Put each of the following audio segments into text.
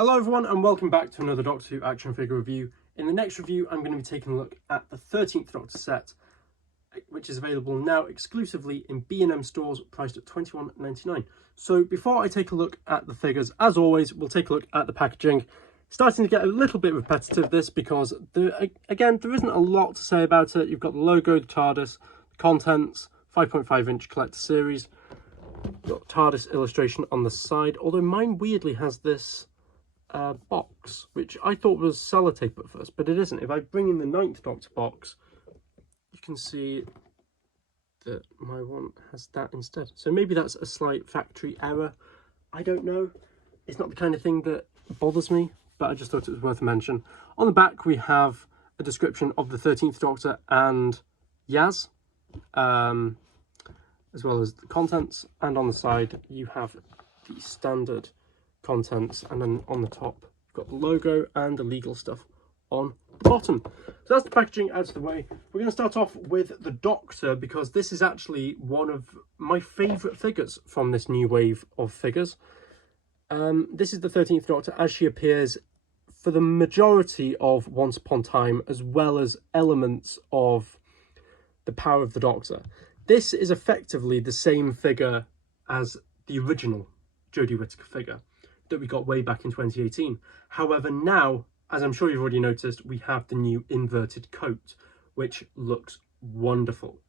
Hello everyone and welcome back to another Doctor Who action figure review. In the next review I'm going to be taking a look at the 13th Doctor set, which is available now exclusively in B&M stores priced at £21.99. So before I take a look at the figures, as always, we'll take a look at the packaging. Starting to get a little bit repetitive this because again there isn't a lot to say about it. You've got the logo, the TARDIS, the contents, 5.5-inch collector series. You've got TARDIS illustration on the side, although mine weirdly has this box, which I thought was sellotape at first, but it isn't. If I bring in the 9th Doctor box, you can see that my one has that instead. So maybe that's a slight factory error. I don't know. It's not the kind of thing that bothers me, but I just thought it was worth a mention. On the back, we have a description of the 13th Doctor and Yaz, as well as the contents. And on the side, you have the standard contents, and then on the top you've got the logo and the legal stuff on the bottom. So that's the packaging out of the way. We're going to start off with the Doctor because this is actually one of my favourite figures from this new wave of figures. This is the 13th Doctor as she appears for the majority of Once Upon a Time, as well as elements of the Power of the Doctor. This is effectively the same figure as the original Jodie Whittaker figure that we got way back in 2018. However, now, as I'm sure you've already noticed, we have the new inverted coat, which looks wonderful.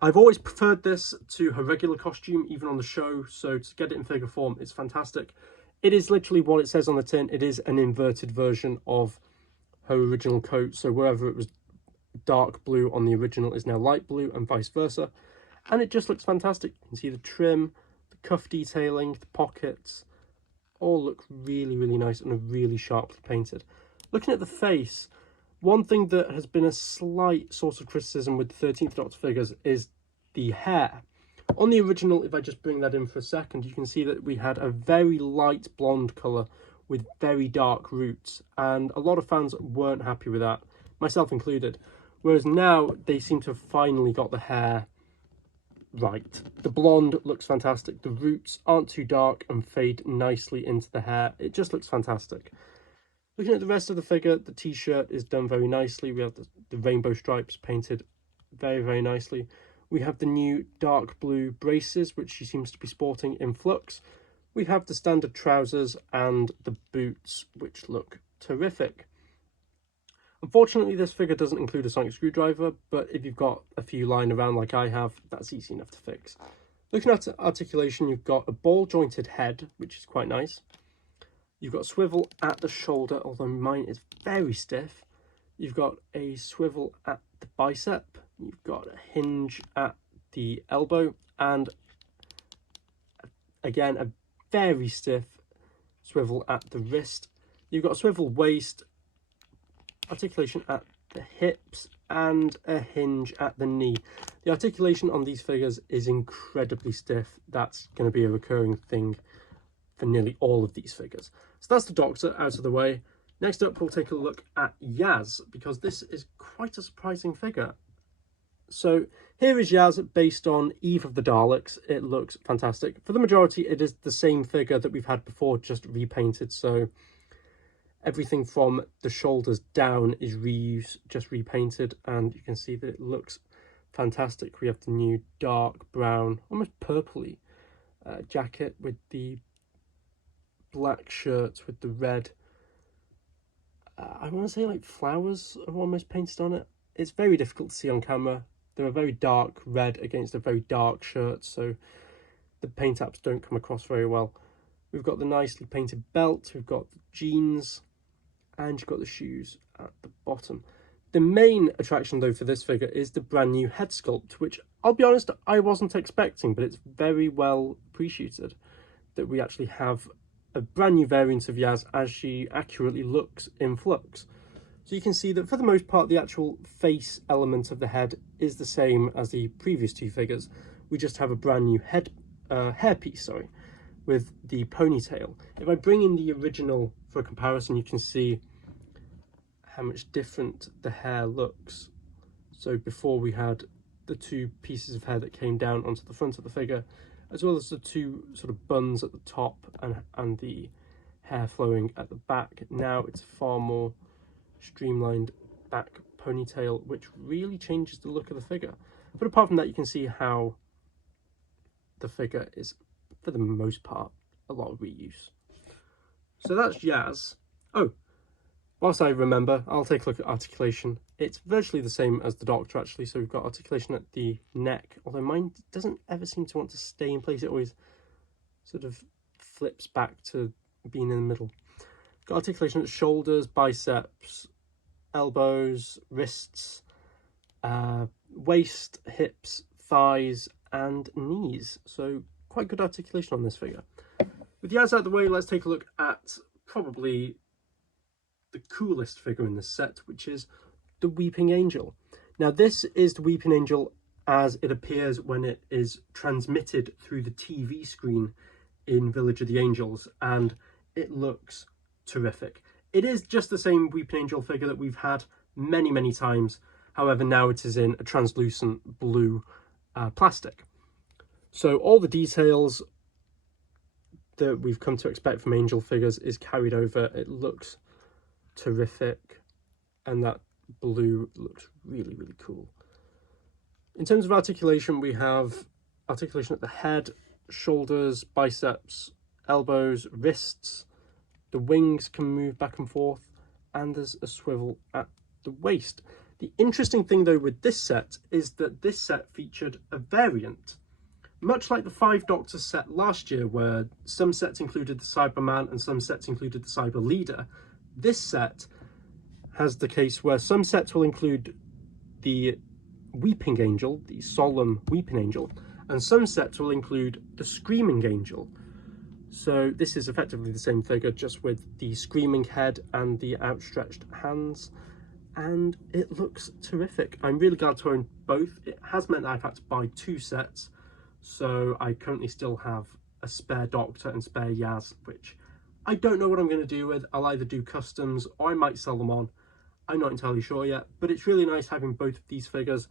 I've always preferred this to her regular costume, even on the show, so to get it in figure form, it's fantastic. It is literally what it says on the tin. It is an inverted version of her original coat, so wherever it was dark blue on the original is now light blue, and vice versa. And it just looks fantastic. You can see the trim, the cuff detailing, the pockets, all look really, really nice and are really sharply painted. Looking at the face, one thing that has been a slight source of criticism with the 13th Doctor figures is the hair. On the original, if I just bring that in for a second, you can see that we had a very light blonde colour with very dark roots, and a lot of fans weren't happy with that, myself included. Whereas now they seem to have finally got the hair right. The blonde looks fantastic. The roots aren't too dark and fade nicely into the hair. It just looks fantastic. Looking at the rest of the figure, the t-shirt is done very nicely. We have the rainbow stripes painted very, very nicely. We have the new dark blue braces, which she seems to be sporting in Flux. We have the standard trousers and the boots, which look terrific. Unfortunately, this figure doesn't include a sonic screwdriver, but if you've got a few lying around like I have, that's easy enough to fix. Looking at articulation, you've got a ball-jointed head, which is quite nice. You've got a swivel at the shoulder, although mine is very stiff. You've got a swivel at the bicep. You've got a hinge at the elbow, and again, a very stiff swivel at the wrist. You've got a swivel waist, articulation at the hips, and a hinge at the knee. The articulation on these figures is incredibly stiff. That's going to be a recurring thing for nearly all of these figures. So that's the Doctor out of the way. Next up, we'll take a look at Yaz, because this is quite a surprising figure. So here is Yaz based on Eve of the Daleks. It looks fantastic. For the majority, it is the same figure that we've had before, just repainted. So everything from the shoulders down is reused, just repainted, and you can see that it looks fantastic. We have the new dark brown, almost purpley jacket with the black shirts with the red, I want to say like flowers are almost painted on it. It's very difficult to see on camera. They're a very dark red against a very dark shirt, so the paint apps don't come across very well. We've got the nicely painted belt, we've got the jeans, and you've got the shoes at the bottom. The main attraction though for this figure is the brand new head sculpt, which I'll be honest, I wasn't expecting, but it's very well appreciated that we actually have a brand new variant of Yaz as she accurately looks in Flux. So you can see that for the most part, the actual face element of the head is the same as the previous two figures. We just have a brand new hairpiece, with the ponytail. If I bring in the original for a comparison, you can see how much different the hair looks. So before we had the two pieces of hair that came down onto the front of the figure, as well as the two sort of buns at the top and the hair flowing at the back. Now it's far more streamlined back ponytail, which really changes the look of the figure. But apart from that, you can see how the figure is, for the most part, a lot of reuse. So that's Yaz. Oh, whilst I remember, I'll take a look at articulation. It's virtually the same as the Doctor, actually. So we've got articulation at the neck, although mine doesn't ever seem to want to stay in place. It always sort of flips back to being in the middle. Got articulation at shoulders, biceps, elbows, wrists, waist, hips, thighs, and knees. So quite good articulation on this figure. With Yaz out of the way, let's take a look at probably the coolest figure in this set, which is the Weeping Angel. Now this is the Weeping Angel as it appears when it is transmitted through the TV screen in Village of the Angels, and it looks terrific. It is just the same Weeping Angel figure that we've had many times. However, now it is in a translucent blue plastic. So all the details that we've come to expect from Angel figures is carried over. It looks terrific, and that blue looks really cool. In terms of articulation, we have articulation at the head, shoulders, biceps, elbows, wrists. The wings can move back and forth, and there's a swivel at the waist. The interesting thing though with this set is that this set featured a variant. Much like the 5 Doctor set last year, where some sets included the Cyberman and some sets included the Cyber Leader, this set has the case where some sets will include the Weeping Angel, the solemn Weeping Angel, and some sets will include the Screaming Angel. So this is effectively the same figure, just with the screaming head and the outstretched hands, and it looks terrific. I'm really glad to own both. It has meant that I've had to buy 2 sets, so I currently still have a spare Doctor and spare Yaz, which I don't know what I'm going to do with. I'll either do customs or I might sell them on. I'm not entirely sure yet, but it's really nice having both of these figures,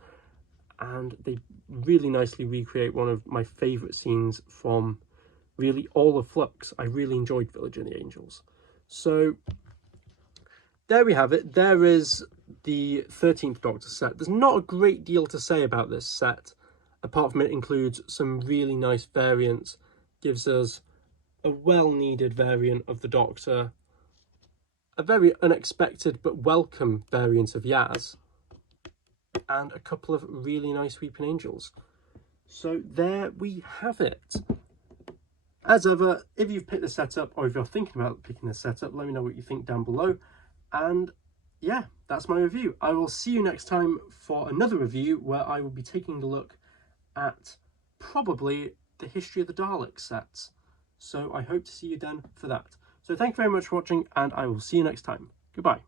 and they really nicely recreate one of my favourite scenes from really all of Flux. I really enjoyed Village of the Angels. So there we have it. There is the 13th Doctor set. There's not a great deal to say about this set, apart from it includes some really nice variants, gives us a well-needed variant of the Doctor, a very unexpected but welcome variant of Yaz, and a couple of really nice Weeping Angels. So there we have it. As ever, if you've picked this set up, or if you're thinking about picking this set up, let me know what you think down below. And yeah, that's my review. I will see you next time for another review where I will be taking a look at probably the History of the Daleks sets. So I hope to see you then for that. So thank you very much for watching, and I will see you next time. Goodbye.